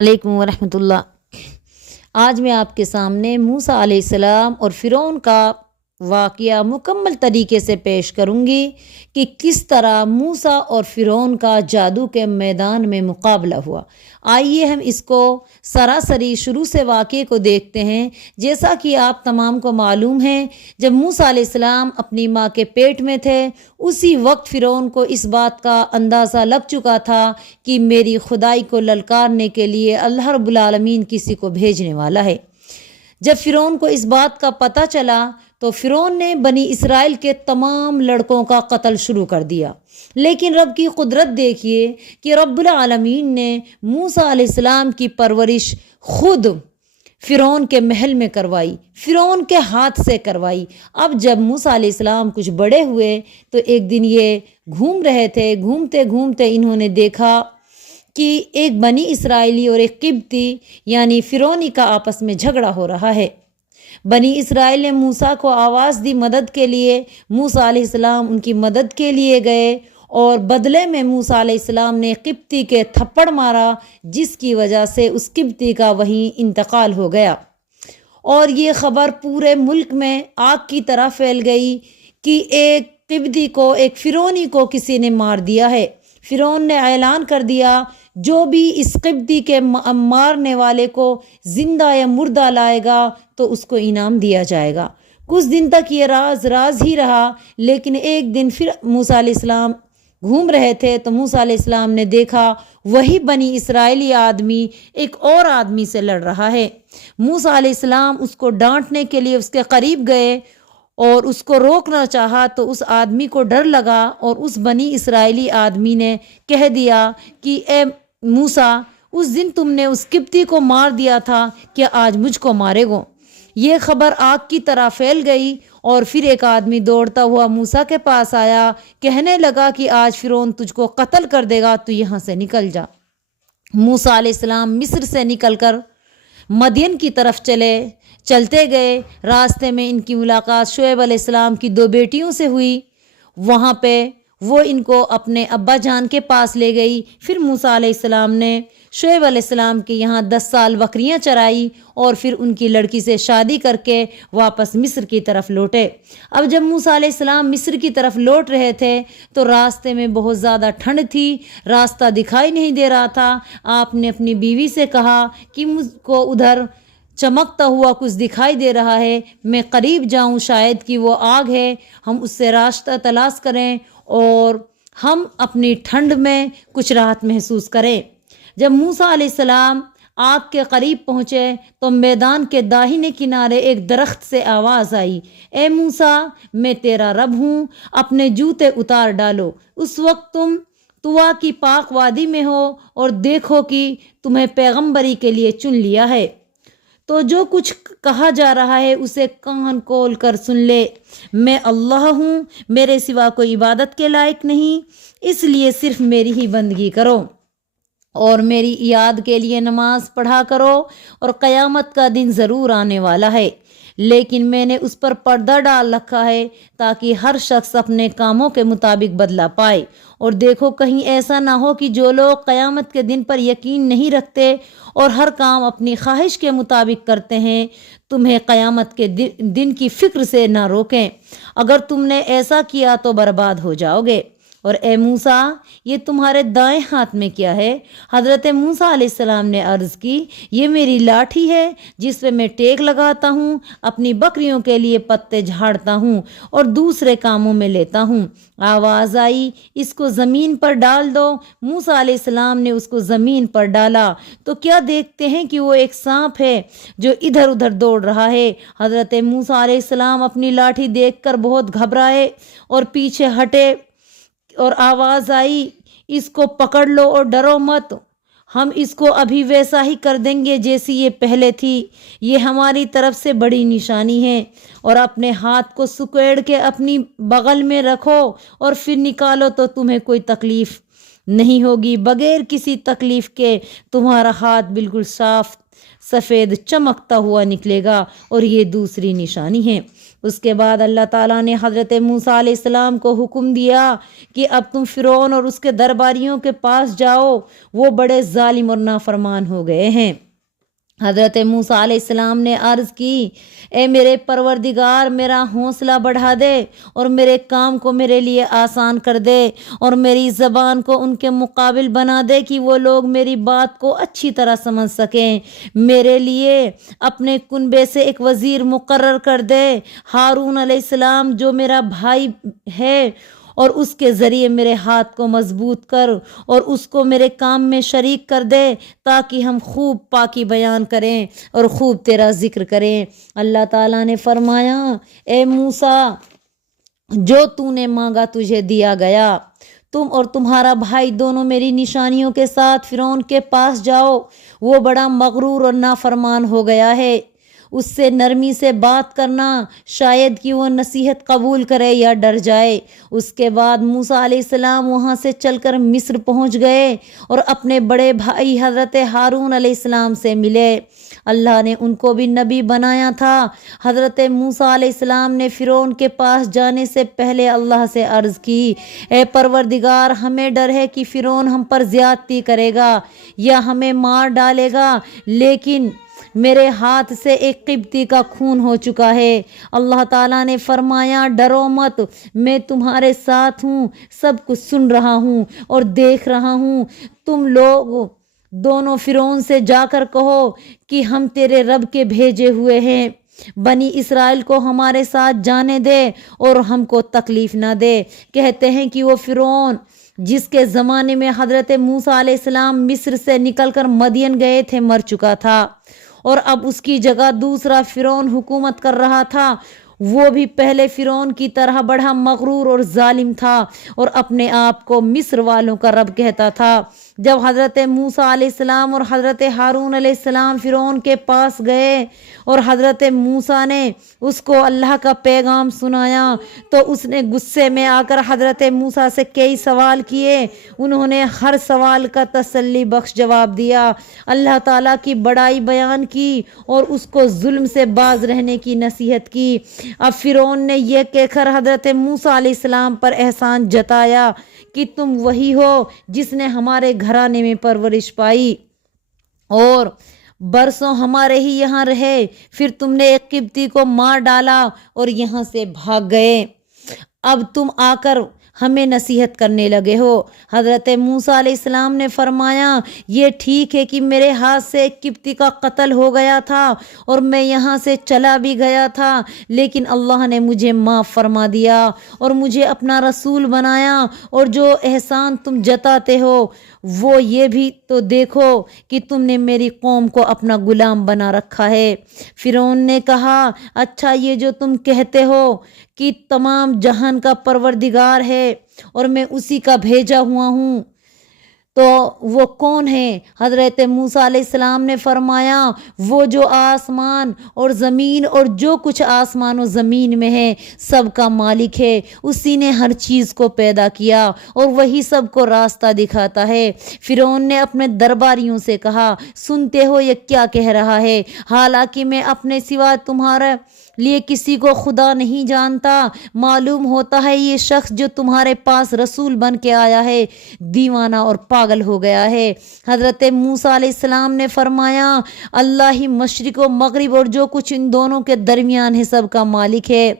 علیکم ورحمۃ اللہ۔ آج میں آپ کے سامنے موسیٰ علیہ السلام اور فرعون کا واقعہ مکمل طریقے سے پیش کروں گی کہ کس طرح موسیٰ اور فرعون کا جادو کے میدان میں مقابلہ ہوا۔ آئیے ہم اس کو سراسری شروع سے واقعے کو دیکھتے ہیں۔ جیسا کہ آپ تمام کو معلوم ہے، جب موسیٰ علیہ السلام اپنی ماں کے پیٹ میں تھے، اسی وقت فرعون کو اس بات کا اندازہ لگ چکا تھا کہ میری خدائی کو للکارنے کے لیے اللہ رب العالمین کسی کو بھیجنے والا ہے۔ جب فرعون کو اس بات کا پتہ چلا تو فرعون نے بنی اسرائیل کے تمام لڑکوں کا قتل شروع کر دیا۔ لیکن رب کی قدرت دیکھیے کہ رب العالمین نے موسیٰ علیہ السلام کی پرورش خود فرعون کے محل میں کروائی، فرعون کے ہاتھ سے کروائی۔ اب جب موسیٰ علیہ السلام کچھ بڑے ہوئے تو ایک دن یہ گھوم رہے تھے، گھومتے گھومتے انہوں نے دیکھا کہ ایک بنی اسرائیلی اور ایک قبطی یعنی فرعونی کا آپس میں جھگڑا ہو رہا ہے۔ بنی اسرائیل نے موسیٰ کو آواز دی مدد کے لیے، موسیٰ علیہ السلام ان کی مدد کے لیے گئے اور بدلے میں موسیٰ علیہ السلام نے قبطی کے تھپڑ مارا، جس کی وجہ سے اس قبطی کا وہیں انتقال ہو گیا۔ اور یہ خبر پورے ملک میں آگ کی طرح پھیل گئی کہ ایک قبطی کو، ایک فرعونی کو کسی نے مار دیا ہے۔ فرعون نے اعلان کر دیا، جو بھی اس قبطی کے مارنے والے کو زندہ یا مردہ لائے گا تو اس کو انعام دیا جائے گا۔ کچھ دن تک یہ راز ہی رہا، لیکن ایک دن پھر موسیٰ علیہ السلام گھوم رہے تھے تو موسیٰ علیہ السلام نے دیکھا وہی بنی اسرائیلی آدمی ایک اور آدمی سے لڑ رہا ہے۔ موسیٰ علیہ السلام اس کو ڈانٹنے کے لیے اس کے قریب گئے اور اس کو روکنا چاہا تو اس آدمی کو ڈر لگا اور اس بنی اسرائیلی آدمی نے کہہ دیا کہ اے موسیٰ، اس دن تم نے اس قبطی کو مار دیا تھا، کیا آج مجھ کو مارے گو؟ یہ خبر آگ کی طرح پھیل گئی اور پھر ایک آدمی دوڑتا ہوا موسیٰ کے پاس آیا، کہنے لگا کہ آج فرعون تجھ کو قتل کر دے گا، تو یہاں سے نکل جا۔ موسیٰ علیہ السلام مصر سے نکل کر مدین کی طرف چلتے گئے۔ راستے میں ان کی ملاقات شعیب علیہ السلام کی 2 بیٹیوں سے ہوئی۔ وہاں پہ وہ ان کو اپنے ابا جان کے پاس لے گئی۔ پھر موسیٰ علیہ السلام نے شعیب علیہ السلام کے یہاں 10 سال بکریاں چرائی اور پھر ان کی لڑکی سے شادی کر کے واپس مصر کی طرف لوٹے۔ اب جب موسیٰ علیہ السلام مصر کی طرف لوٹ رہے تھے تو راستے میں بہت زیادہ ٹھنڈ تھی، راستہ دکھائی نہیں دے رہا تھا۔ آپ نے اپنی بیوی سے کہا کہ مجھ کو ادھر چمکتا ہوا کچھ دکھائی دے رہا ہے، میں قریب جاؤں، شاید کہ وہ آگ ہے، ہم اس سے راستہ تلاش کریں اور ہم اپنی ٹھنڈ میں کچھ راحت محسوس کریں۔ جب موسیٰ علیہ السلام آگ کے قریب پہنچے تو میدان کے داہنے کنارے ایک درخت سے آواز آئی، اے موسیٰ، میں تیرا رب ہوں، اپنے جوتے اتار ڈالو۔ اس وقت تم طوا کی پاک وادی میں ہو اور دیکھو کہ تمہیں پیغمبری کے لیے چن لیا ہے، تو جو کچھ کہا جا رہا ہے اسے کان کھول کر سن لے۔ میں اللہ ہوں، میرے سوا کوئی عبادت کے لائق نہیں، اس لیے صرف میری ہی بندگی کرو اور میری یاد کے لیے نماز پڑھا کرو، اور قیامت کا دن ضرور آنے والا ہے، لیکن میں نے اس پر پردہ ڈال رکھا ہے تاکہ ہر شخص اپنے کاموں کے مطابق بدلہ پائے۔ اور دیکھو کہیں ایسا نہ ہو کہ جو لوگ قیامت کے دن پر یقین نہیں رکھتے اور ہر کام اپنی خواہش کے مطابق کرتے ہیں، تمہیں قیامت کے دن کی فکر سے نہ روکیں۔ اگر تم نے ایسا کیا تو برباد ہو جاؤ گے۔ اور اے موسیٰ، یہ تمہارے دائیں ہاتھ میں کیا ہے؟ حضرت موسیٰ علیہ السلام نے عرض کی، یہ میری لاٹھی ہے جس پہ میں ٹیک لگاتا ہوں، اپنی بکریوں کے لیے پتے جھاڑتا ہوں اور دوسرے کاموں میں لیتا ہوں۔ آواز آئی، اس کو زمین پر ڈال دو۔ موسیٰ علیہ السلام نے اس کو زمین پر ڈالا تو کیا دیکھتے ہیں کہ وہ ایک سانپ ہے جو ادھر ادھر دوڑ رہا ہے۔ حضرت موسیٰ علیہ السلام اپنی لاٹھی دیکھ کر بہت گھبرائے اور پیچھے ہٹے، اور آواز آئی، اس کو پکڑ لو اور ڈرو مت، ہم اس کو ابھی ویسا ہی کر دیں گے جیسی یہ پہلے تھی، یہ ہماری طرف سے بڑی نشانی ہے۔ اور اپنے ہاتھ کو سکیڑ کے اپنی بغل میں رکھو اور پھر نکالو تو تمہیں کوئی تکلیف نہیں ہوگی، بغیر کسی تکلیف کے تمہارا ہاتھ بالکل صاف سفید چمکتا ہوا نکلے گا، اور یہ دوسری نشانی ہے۔ اس کے بعد اللہ تعالیٰ نے حضرت موسیٰ علیہ السلام کو حکم دیا کہ اب تم فرعون اور اس کے درباریوں کے پاس جاؤ، وہ بڑے ظالم اور نافرمان ہو گئے ہیں۔ حضرت موسیٰ علیہ السلام نے عرض کی، اے میرے پروردگار، میرا حوصلہ بڑھا دے اور میرے کام کو میرے لیے آسان کر دے اور میری زبان کو ان کے مقابل بنا دے کہ وہ لوگ میری بات کو اچھی طرح سمجھ سکیں۔ میرے لیے اپنے کنبے سے ایک وزیر مقرر کر دے، ہارون علیہ السلام جو میرا بھائی ہے، اور اس کے ذریعے میرے ہاتھ کو مضبوط کر اور اس کو میرے کام میں شریک کر دے تاکہ ہم خوب پاکی بیان کریں اور خوب تیرا ذکر کریں۔ اللہ تعالیٰ نے فرمایا، اے موسیٰ، جو تو نے مانگا تجھے دیا گیا، تم اور تمہارا بھائی دونوں میری نشانیوں کے ساتھ فرعون کے پاس جاؤ، وہ بڑا مغرور اور نافرمان ہو گیا ہے، اس سے نرمی سے بات کرنا، شاید کہ وہ نصیحت قبول کرے یا ڈر جائے۔ اس کے بعد موسیٰ علیہ السلام وہاں سے چل کر مصر پہنچ گئے اور اپنے بڑے بھائی حضرت ہارون علیہ السلام سے ملے۔ اللہ نے ان کو بھی نبی بنایا تھا۔ حضرت موسیٰ علیہ السلام نے فرعون کے پاس جانے سے پہلے اللہ سے عرض کی، اے پروردگار، ہمیں ڈر ہے کہ فرعون ہم پر زیادتی کرے گا یا ہمیں مار ڈالے گا، لیکن میرے ہاتھ سے ایک قبطی کا خون ہو چکا ہے۔ اللہ تعالیٰ نے فرمایا، ڈرو مت، میں تمہارے ساتھ ہوں، سب کچھ سن رہا ہوں اور دیکھ رہا ہوں۔ تم لوگ دونوں فرعون سے جا کر کہو کہ ہم تیرے رب کے بھیجے ہوئے ہیں، بنی اسرائیل کو ہمارے ساتھ جانے دے اور ہم کو تکلیف نہ دے۔ کہتے ہیں کہ وہ فرعون جس کے زمانے میں حضرت موسیٰ علیہ السلام مصر سے نکل کر مدین گئے تھے مر چکا تھا، اور اب اس کی جگہ دوسرا فرعون حکومت کر رہا تھا۔ وہ بھی پہلے فرعون کی طرح بڑا مغرور اور ظالم تھا اور اپنے آپ کو مصر والوں کا رب کہتا تھا۔ جب حضرت موسیٰ علیہ السلام اور حضرت ہارون علیہ السلام فرعون کے پاس گئے اور حضرت موسیٰ نے اس کو اللہ کا پیغام سنایا تو اس نے غصے میں آ کر حضرت موسیٰ سے کئی سوال کیے۔ انہوں نے ہر سوال کا تسلی بخش جواب دیا، اللہ تعالیٰ کی بڑائی بیان کی اور اس کو ظلم سے باز رہنے کی نصیحت کی۔ اب فرعون نے یہ کہہ کر حضرت موسیٰ علیہ السلام پر احسان جتایا کہ تم وہی ہو جس نے ہمارے گھرانے میں پرورش پائی اور برسوں ہمارے ہی یہاں رہے، پھر تم نے ایک قبطی کو مار ڈالا اور یہاں سے بھاگ گئے، اب تم آ کر ہمیں نصیحت کرنے لگے ہو۔ حضرت موسیٰ علیہ السلام نے فرمایا، یہ ٹھیک ہے کہ میرے ہاتھ سے ایک قبطی کا قتل ہو گیا تھا اور میں یہاں سے چلا بھی گیا تھا، لیکن اللہ نے مجھے معاف فرما دیا اور مجھے اپنا رسول بنایا، اور جو احسان تم جتاتے ہو وہ یہ بھی تو دیکھو کہ تم نے میری قوم کو اپنا غلام بنا رکھا ہے۔ فرعون نے کہا، اچھا، یہ جو تم کہتے ہو کہ تمام جہان کا پروردگار ہے اور میں اسی کا بھیجا ہوا ہوں، تو وہ کون ہے؟ حضرت موسیٰ علیہ السلام نے فرمایا، وہ جو آسمان اور زمین اور جو کچھ آسمان و زمین میں ہے سب کا مالک ہے، اسی نے ہر چیز کو پیدا کیا اور وہی سب کو راستہ دکھاتا ہے۔ فرعون نے اپنے درباریوں سے کہا، سنتے ہو یہ کیا کہہ رہا ہے؟ حالانکہ میں اپنے سوا تمہارے لیے کسی کو خدا نہیں جانتا، معلوم ہوتا ہے یہ شخص جو تمہارے پاس رسول بن کے آیا ہے دیوانہ اور پاگل ہو گیا ہے۔ حضرت موسیٰ علیہ السلام نے فرمایا، اللہ ہی مشرق و مغرب اور جو کچھ ان دونوں کے درمیان ہے سب کا مالک ہے۔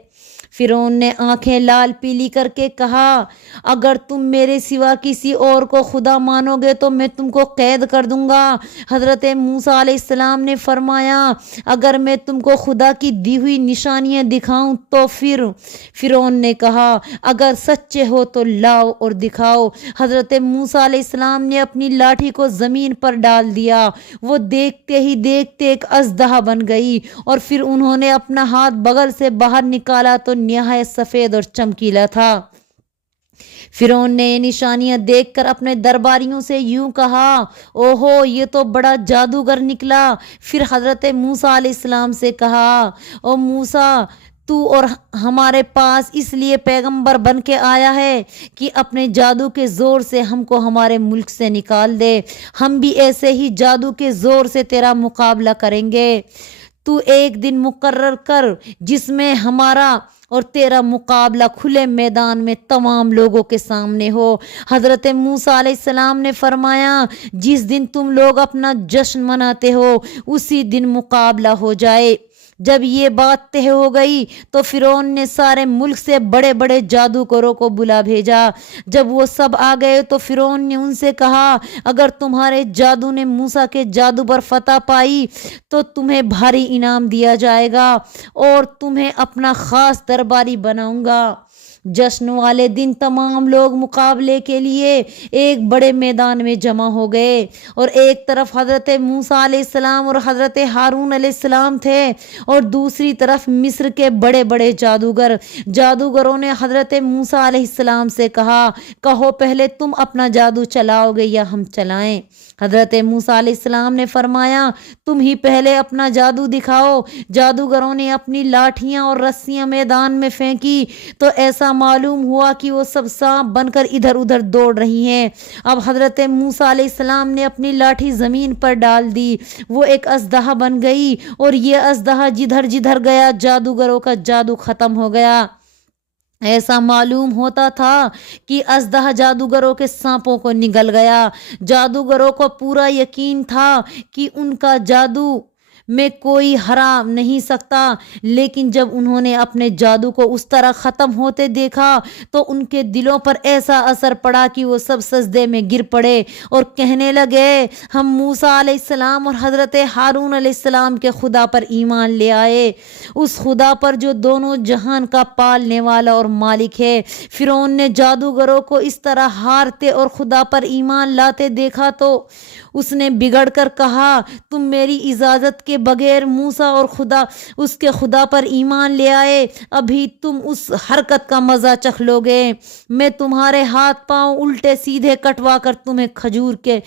فرعون نے آنکھیں لال پیلی کر کے کہا، اگر تم میرے سوا کسی اور کو خدا مانو گے تو میں تم کو قید کر دوں گا۔ حضرت موسیٰ علیہ السلام نے فرمایا، اگر میں تم کو خدا کی دی ہوئی نشانیاں دکھاؤں تو پھر؟ فرعون نے کہا، اگر سچے ہو تو لاؤ اور دکھاؤ۔ حضرت موسیٰ علیہ السلام نے اپنی لاٹھی کو زمین پر ڈال دیا، وہ دیکھتے ہی دیکھتے ایک اژدہا بن گئی، اور پھر انہوں نے اپنا ہاتھ بغل سے باہر نکالا تو نہایت سفید اور چمکیلا تھا۔ فرعون نے یہ نشانیاں دیکھ کر اپنے درباریوں سے یوں کہا، اوہو، یہ تو بڑا جادوگر نکلا۔ پھر حضرت موسیٰ علیہ السلام سے کہا، او موسیٰ، تو اور ہمارے پاس اس لیے پیغمبر بن کے آیا ہے کہ اپنے جادو کے زور سے ہم کو ہمارے ملک سے نکال دے، ہم بھی ایسے ہی جادو کے زور سے تیرا مقابلہ کریں گے۔ تو ایک دن مقرر کر جس میں ہمارا اور تیرا مقابلہ کھلے میدان میں تمام لوگوں کے سامنے ہو۔ حضرت موسیٰ علیہ السلام نے فرمایا جس دن تم لوگ اپنا جشن مناتے ہو اسی دن مقابلہ ہو جائے۔ جب یہ بات طے ہو گئی تو فرعون نے سارے ملک سے بڑے بڑے جادوگروں کو بلا بھیجا۔ جب وہ سب آ گئے تو فرعون نے ان سے کہا اگر تمہارے جادو نے موسیٰ کے جادو پر فتح پائی تو تمہیں بھاری انعام دیا جائے گا اور تمہیں اپنا خاص درباری بناؤں گا۔ جشن والے دن تمام لوگ مقابلے کے لیے ایک بڑے میدان میں جمع ہو گئے اور ایک طرف حضرت موسیٰ علیہ السلام اور حضرت ہارون علیہ السلام تھے اور دوسری طرف مصر کے بڑے بڑے جادوگروں نے حضرت موسیٰ علیہ السلام سے کہا کہو پہلے تم اپنا جادو چلاؤ گے یا ہم چلائیں؟ حضرت موسیٰ علیہ السلام نے فرمایا تم ہی پہلے اپنا جادو دکھاؤ۔ جادوگروں نے اپنی لاٹھیاں اور رسیاں میدان میں پھینکی تو ایسا معلوم ہوا کہ وہ سب سانپ بن کر ادھر ادھر دوڑ رہی ہیں۔ اب حضرت موسیٰ علیہ السلام نے اپنی لاٹھی زمین پر ڈال دی، وہ ایک اژدہا بن گئی اور یہ اژدہا جدھر جدھر گیا جادوگروں کا جادو ختم ہو گیا۔ ایسا معلوم ہوتا تھا کہ اژدہا جادوگروں کے سانپوں کو نگل گیا۔ جادوگروں کو پورا یقین تھا کہ ان کا جادو میں کوئی ہرا نہیں سکتا، لیکن جب انہوں نے اپنے جادو کو اس طرح ختم ہوتے دیکھا تو ان کے دلوں پر ایسا اثر پڑا کہ وہ سب سجدے میں گر پڑے اور کہنے لگے ہم موسیٰ علیہ السلام اور حضرت ہارون علیہ السلام کے خدا پر ایمان لے آئے، اس خدا پر جو دونوں جہان کا پالنے والا اور مالک ہے۔ فرعون نے جادوگروں کو اس طرح ہارتے اور خدا پر ایمان لاتے دیکھا تو اس نے بگڑ کر کہا تم میری اجازت کے بغیر موسیٰ اور اس کے خدا پر ایمان لے آئے، ابھی تم اس حرکت کا مزہ چکھ لو گے۔ میں تمہارے ہاتھ پاؤں الٹے سیدھے کٹوا کر تمہیں کھجور کے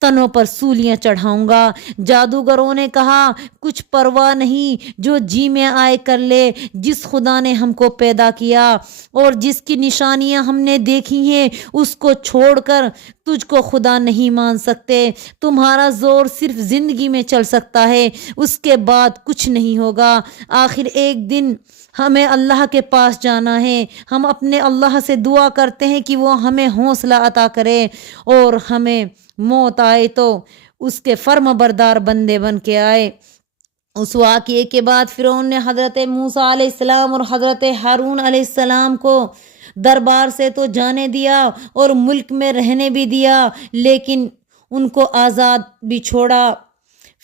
تنوں پر سولیاں چڑھاؤں گا۔ جادوگروں نے کہا کچھ پرواہ نہیں، جو جی میں آئے کر لے، جس خدا نے ہم کو پیدا کیا اور جس کی نشانیاں ہم نے دیکھی ہیں اس کو چھوڑ کر تجھ کو خدا نہیں مان سکتے۔ تمہارا زور صرف زندگی میں چل سکتا ہے، اس کے بعد کچھ نہیں ہوگا۔ آخر ایک دن ہمیں اللہ کے پاس جانا ہے، ہم اپنے اللہ سے دعا کرتے ہیں کہ وہ ہمیں حوصلہ عطا کرے اور ہمیں موت آئے تو اس کے فرما بردار بندے بن کے آئے۔ اس واقعے کے بعد فرعون نے حضرت موسیٰ علیہ السلام اور حضرت ہارون علیہ السلام کو دربار سے تو جانے دیا اور ملک میں رہنے بھی دیا، لیکن ان کو آزاد بھی چھوڑا،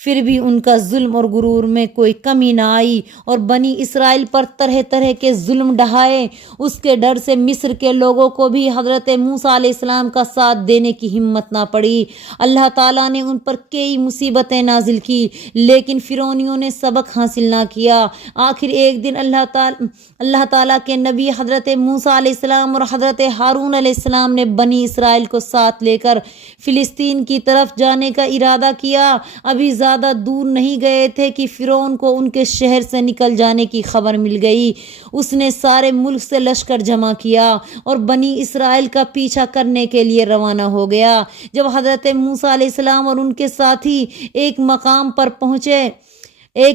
پھر بھی ان کا ظلم اور غرور میں کوئی کمی نہ آئی اور بنی اسرائیل پر طرح طرح کے ظلم ڈھائے۔ اس کے ڈر سے مصر کے لوگوں کو بھی حضرت موسیٰ علیہ السلام کا ساتھ دینے کی ہمت نہ پڑی۔ اللہ تعالیٰ نے ان پر کئی مصیبتیں نازل کی، لیکن فرعونیوں نے سبق حاصل نہ کیا۔ آخر ایک دن اللہ تعالیٰ کے نبی حضرت موسیٰ علیہ السلام اور حضرت ہارون علیہ السلام نے بنی اسرائیل کو ساتھ لے کر فلسطین کی طرف جانے کا ارادہ کیا۔ ابھی زیادہ دور نہیں گئے تھے کہ فرعون کو ان کے شہر سے نکل جانے کی خبر مل گئی۔ اس نے سارے ملک سے لشکر جمع کیا اور بنی اسرائیل کا پیچھا کرنے کے لیے روانہ ہو گیا۔ جب حضرت موسیٰ علیہ السلام اور ان کے ساتھی ایک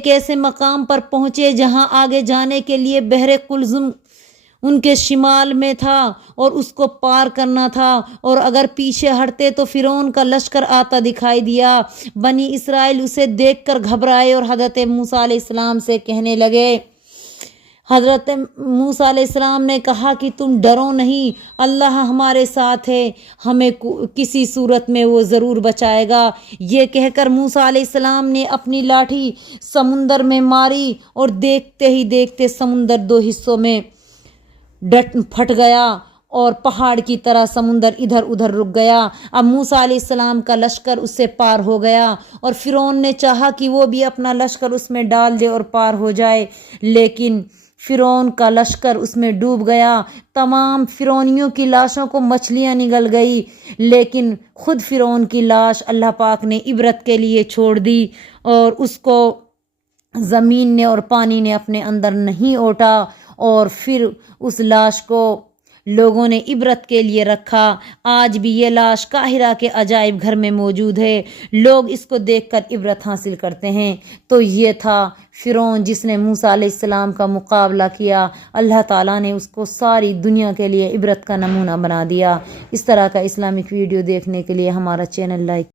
ایسے مقام پر پہنچے جہاں آگے جانے کے لیے بحر قلزم ان کے شمال میں تھا اور اس کو پار کرنا تھا، اور اگر پیچھے ہٹتے تو فرعون کا لشکر آتا دکھائی دیا۔ بنی اسرائیل اسے دیکھ کر گھبرائے اور حضرت موسیٰ علیہ السلام سے کہنے لگے۔ حضرت موسیٰ علیہ السلام نے کہا کہ تم ڈرو نہیں، اللہ ہمارے ساتھ ہے، ہمیں کسی صورت میں وہ ضرور بچائے گا۔ یہ کہہ کر موسیٰ علیہ السلام نے اپنی لاٹھی سمندر میں ماری اور دیکھتے ہی دیکھتے سمندر دو حصوں میں پھٹ گیا اور پہاڑ کی طرح سمندر ادھر ادھر رک گیا۔ اب موسیٰ علیہ السلام کا لشکر اس سے پار ہو گیا اور فرعون نے چاہا کہ وہ بھی اپنا لشکر اس میں ڈال دے اور پار ہو جائے، لیکن فرعون کا لشکر اس میں ڈوب گیا۔ تمام فرعونیوں کی لاشوں کو مچھلیاں نگل گئی، لیکن خود فرعون کی لاش اللہ پاک نے عبرت کے لیے چھوڑ دی اور اس کو زمین نے اور پانی نے اپنے اندر نہیں اوٹا، اور پھر اس لاش کو لوگوں نے عبرت کے لیے رکھا۔ آج بھی یہ لاش قاہرہ کے عجائب گھر میں موجود ہے، لوگ اس کو دیکھ کر عبرت حاصل کرتے ہیں۔ تو یہ تھا فرعون جس نے موسیٰ علیہ السلام کا مقابلہ کیا، اللہ تعالیٰ نے اس کو ساری دنیا کے لیے عبرت کا نمونہ بنا دیا۔ اس طرح کا اسلامک ویڈیو دیکھنے کے لیے ہمارا چینل لائک